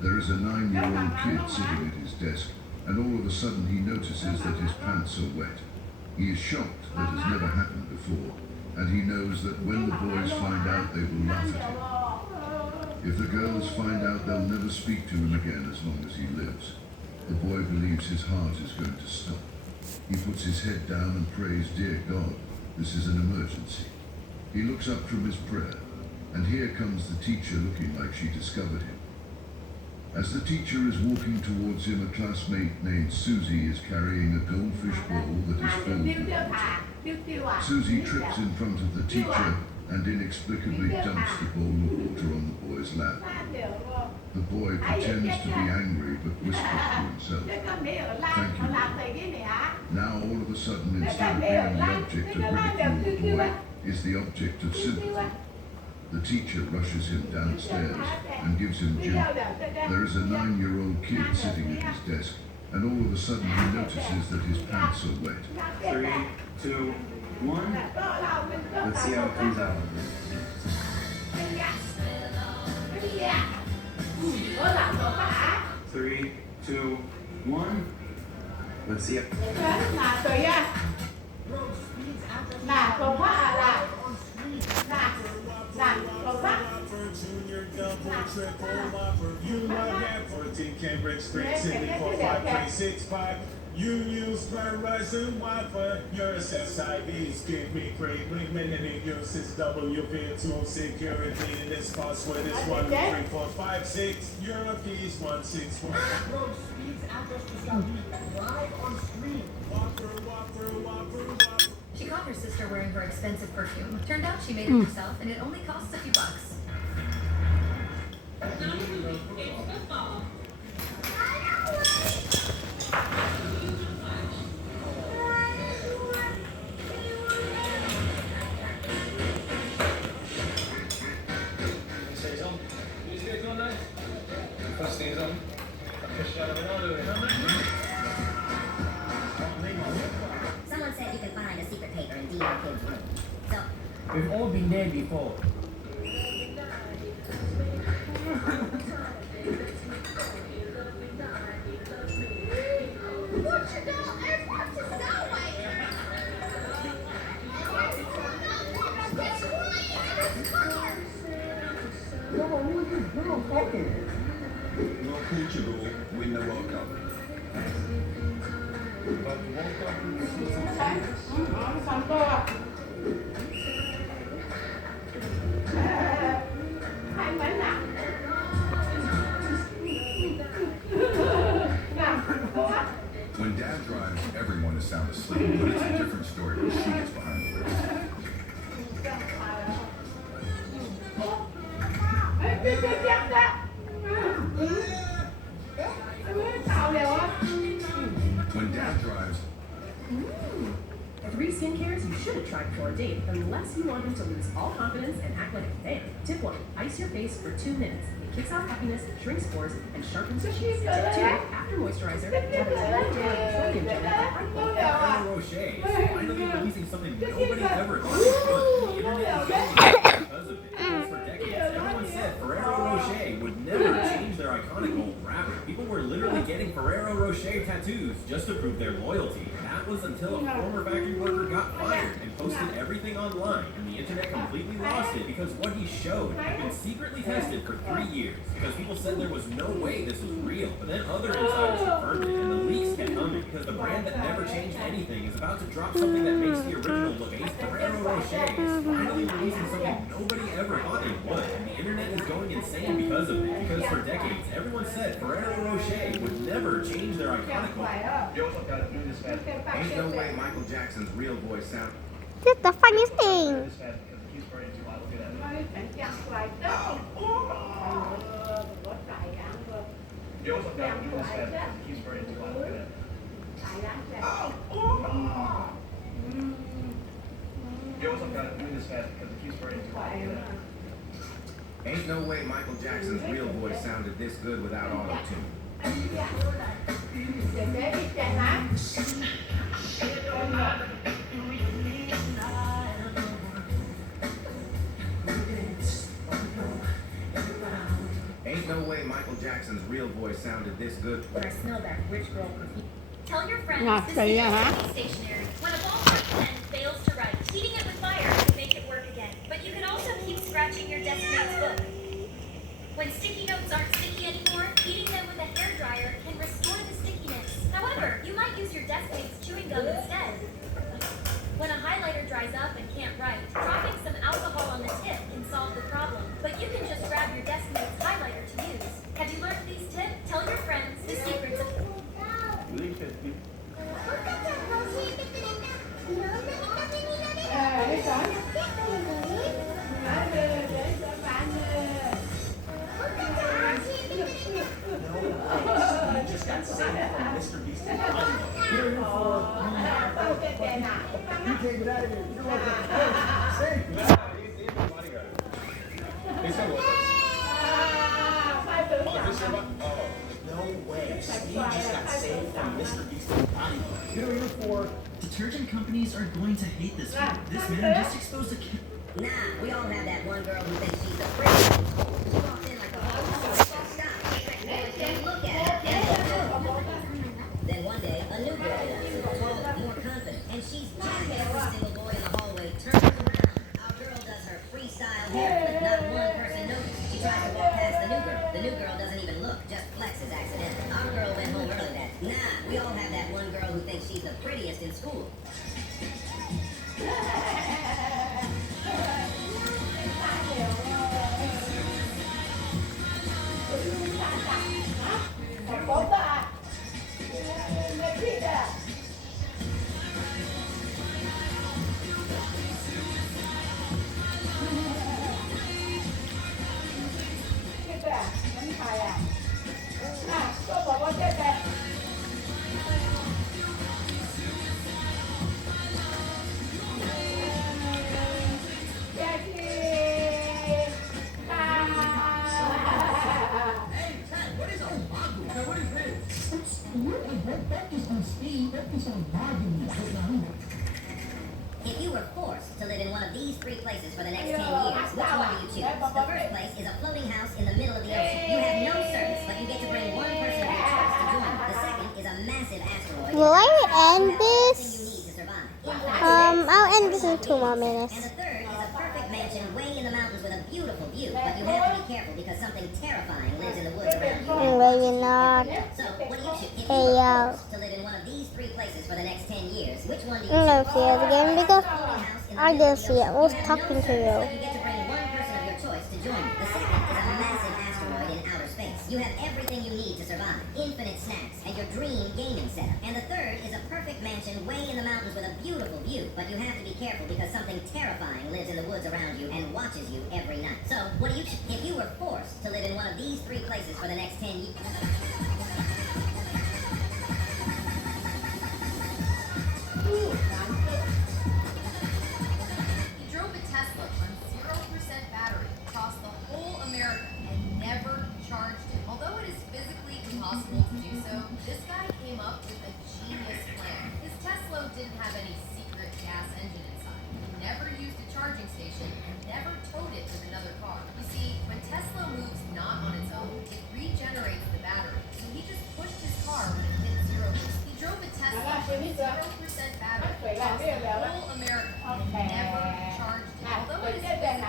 There is a 9-year-old kid sitting at his desk, and all of a sudden he notices that his pants are wet. He is shocked that has never happened before, and he knows that when the boys find out they will laugh at him. If the girls find out, they'll never speak to him again as long as he lives. The boy believes his heart is going to stop. He puts his head down and prays, "Dear God, this is an emergency." He looks up from his prayer, and here comes the teacher looking like she discovered him. As the teacher is walking towards him, a classmate named Susie is carrying a goldfish bowl that is filled with water. Susie trips in front of the teacher and inexplicably dumps the bowl of water on the boy's lap. The boy pretends to be angry but whispers to himself, "Thank you, Lord." Now all of a sudden, instead of being the object of ridicule, the boy is the object of sympathy. The teacher rushes him downstairs and gives him gin. There is a 9-year-old kid sitting at his desk, and all of a sudden he notices that his pants are wet. 3, 2, 1. Let's see how it comes out. 3, 2, 1. Let's see it. Junior double triple whopper. You love that 14 Cambridge Street, City 453665. You use Verizon Wi-Fi. Your SSIDs give me great limited uses. WV2 security. This password is 13456. Your fees 161. Road speeds address discovery live on screen. Whopper. She caught her sister wearing her expensive perfume. Turned out she made it herself, and it only costs a few bucks. Someone said you can find a secret paper in D.R. Kid's room. So, We've all been there before. No coochie rule, win the World Cup. But the World Cup is When Dad drives, everyone is sound asleep, but it's a different story when she gets behind the wheel. When Dad drives, 3 skincares you shouldn't try before a date unless you want him to lose all confidence and act like a fan. Tip 1. Ice your face for 2 minutes. It kicks off puffiness, shrinks pores, and sharpens your cheeks. Tip 2. After moisturizer, add a tiny petroleum gel. Ferrero Rocher is finally releasing something nobody ever thought it would. The internet is going because of it. Because for decades, everyone said Ferrero Rocher would never change their iconic old wrapper. People were literally getting Ferrero Rocher tattoos just to prove their loyalty. That was until a former factory worker got fired and posted everything online, and the internet completely lost it because what he showed had been secretly tested for 3 years. Because people said there was no way this was real, but then other insiders confirmed it, and the leaks kept coming because the brand that never changed anything is about to drop something that makes the original look ace. Ferrero Rocher is finally releasing something nobody ever thought it would, and the internet is going insane because of it. Because for decades, everyone said Ferrero Rocher would never change their iconic look. Ain't no way Michael Jackson's real voice sound. This is the funniest thing. Ain't no way Michael Jackson's real voice sounded this good without auto-tune. ain't no way Michael Jackson's real voice sounded this good. But I smell that rich girl perfume. Tell your friends Ngọt the vậy secret hả? to be stationary. When a ballpoint pen fails to write, heating it with fire can make it work again. But you can also keep scratching your deskmate's book. When sticky notes aren't sticky anymore, heating them with a hairdryer can restore the stickiness. However, you might use your deskmate's chewing gum instead. When a highlighter dries up and can't write, dropping some alcohol on the tip can solve the problem. But you can just grab your deskmate's highlighter to use. Have you learned these tips? Tell your friends the secrets of You just got saved from Mr. Beast and No way. Steve just got saved from Mr. Beast and Bodyguard. Get over here for detergent companies are going to hate this one. This man just exposed a kid. Nah, we all have that one girl who thinks she's the prettiest. She walks in like a whole stop. Boys can't look at her. Then one day, a new girl walks, taller, more confident, and she's jamming every single boy in the hallway, turns around. Our girl does her freestyle haircut. Not one person notices. She tries to walk past the new girl. The new girl doesn't even look, just flexes accidentally. Our girl went home early that. Nah, we all have that one girl who thinks she's the prettiest in school. If you were forced to live in one of these three places for the next 10 years, which one do you choose? The first place is a floating house in the middle of the ocean. You have no servants, but you get to bring one person of your choice to join you. The second is a massive asteroid. Will I end You this? need to survive. I'll end this in 2 more minutes. And the third is a perfect mansion way in the mountains with a beautiful view. But you have to be careful because something terrifying lives in the woods around you. Maybe not. So, what do you choose? If Hey, you were yo. forced to live in one of these three places for the next 10 years, which one do you I'm choose? gonna see it again because I didn't see it. I was talking to you. But you get to bring one person of your choice to join you. The second is a massive asteroid in outer space. You have everything you need to survive. Infinite snacks and your dream gaming setup. And the third is a perfect mansion way in the mountains with a beautiful view. But you have to be careful because something terrifying lives in the woods around you and watches you every night. So, what do you choose? If you were forced to live in one of these three places for the next 10 years... He drove a Tesla on 0% battery across the whole America and never charged it. Although it is physically impossible to do so, this guy came up with a genius plan. His Tesla didn't have any secret gas engine inside. He never used a charging station and never towed it with another car. You see, when Tesla moves not on its own, it regenerates the battery. So he just pushed his car when it hit 0%. He drove a Tesla on 0% battery across the whole America and never charged it. Although it is physically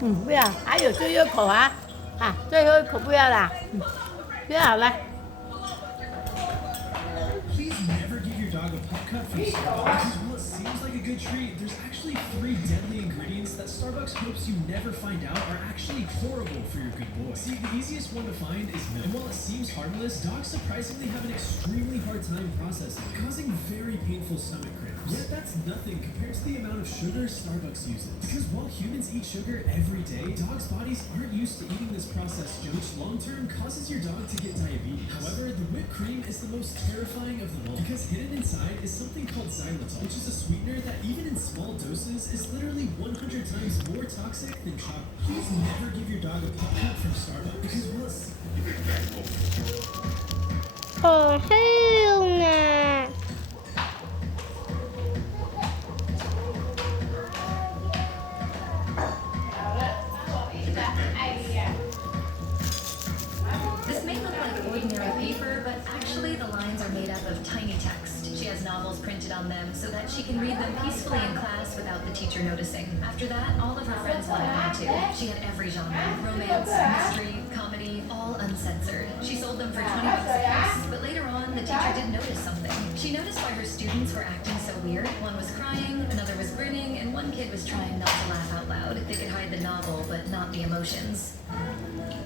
Ừ, bây giờ ai有最后一口啊？啊，最后一口不要啦。不要来。 Please never give your dog a pup cup from Starbucks. While it seems like a good treat, there's actually 3 deadly ingredients that Starbucks hopes you never find out are actually horrible for your good boy. See, the easiest one to find is milk. And while it seems harmless, dogs surprisingly have an extremely hard time processing, causing very painful stomach cramps. Yet that's nothing compared to the amount of sugar Starbucks uses. Because while humans eat sugar every day, dogs' bodies aren't used to eating this processed sugar, which long-term causes your dog to get diabetes. However, the whipped cream is the most terrifying of them all, because hidden inside is something called xylitol, which is a sweetener that even in small doses is literally 100 times more toxic than chocolate. Please never give your dog a pop cup from Starbucks, because we'll see. 好黑呢。 This may look like ordinary paper, but actually the lines are made up of tiny text. She has novels printed on them so that she can read them peacefully in class without the teacher noticing. After that, all of her friends wanted one too. She had every genre: romance, mystery, comedy, all uncensored. She sold them for $20 a piece, but later on, the teacher did notice something. She noticed why her students were acting so weird. One was crying, another was grinning, and one kid was trying not to laugh out loud. They could hide the novel, but not the emotions.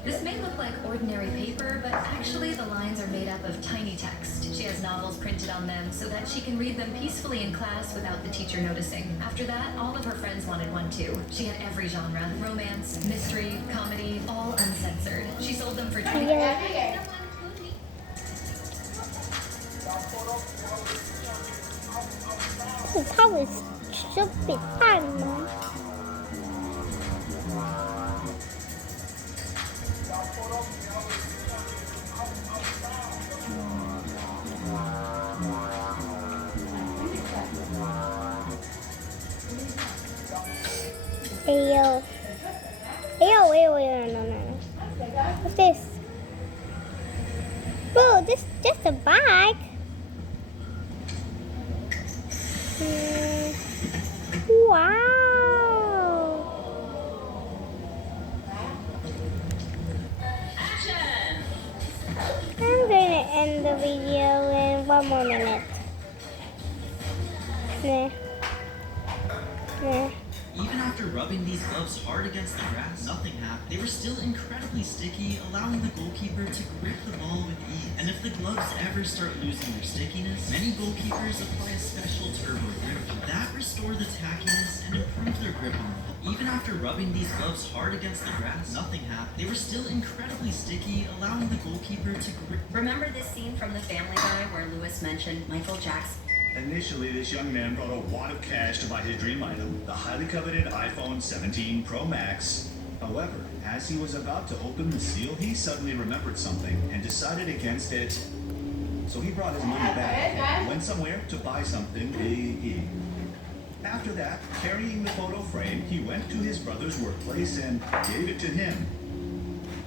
This may look like ordinary paper, but actually the lines are made up of tiny text. She has novels printed on them so that she can read them peacefully in class without the teacher noticing. After that, all of her friends wanted one too. She had every genre: romance, mystery, comedy, all uncensored. She sold them for $20. 它会吃饼干吗？ Ew. Ew, no. What's this? Bro, this is just a bag. Wow. I'm going to end the video in 1 more minute. Nah. Even after rubbing these gloves hard against the grass, nothing happened. They were still incredibly sticky, allowing the goalkeeper to grip the ball with ease. And if the gloves ever start losing their stickiness, many goalkeepers apply a special turbo grip. That restore the tackiness and improve their grip on the ball. Even after rubbing these gloves hard against the grass, nothing happened. They were still incredibly sticky, allowing the goalkeeper to grip. Remember this scene from The Family Guy where Lewis mentioned Michael Jackson? Initially, this young man brought a wad of cash to buy his dream item, the highly coveted iPhone 17 Pro Max. However, as he was about to open the seal, he suddenly remembered something and decided against it. So he brought his money back and went somewhere to buy something big. After that, carrying the photo frame, he went to his brother's workplace and gave it to him.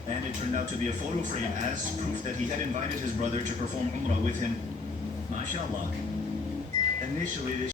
And it turned out to be a photo frame as proof that he had invited his brother to perform Umrah with him. MashaAllah. Initially, this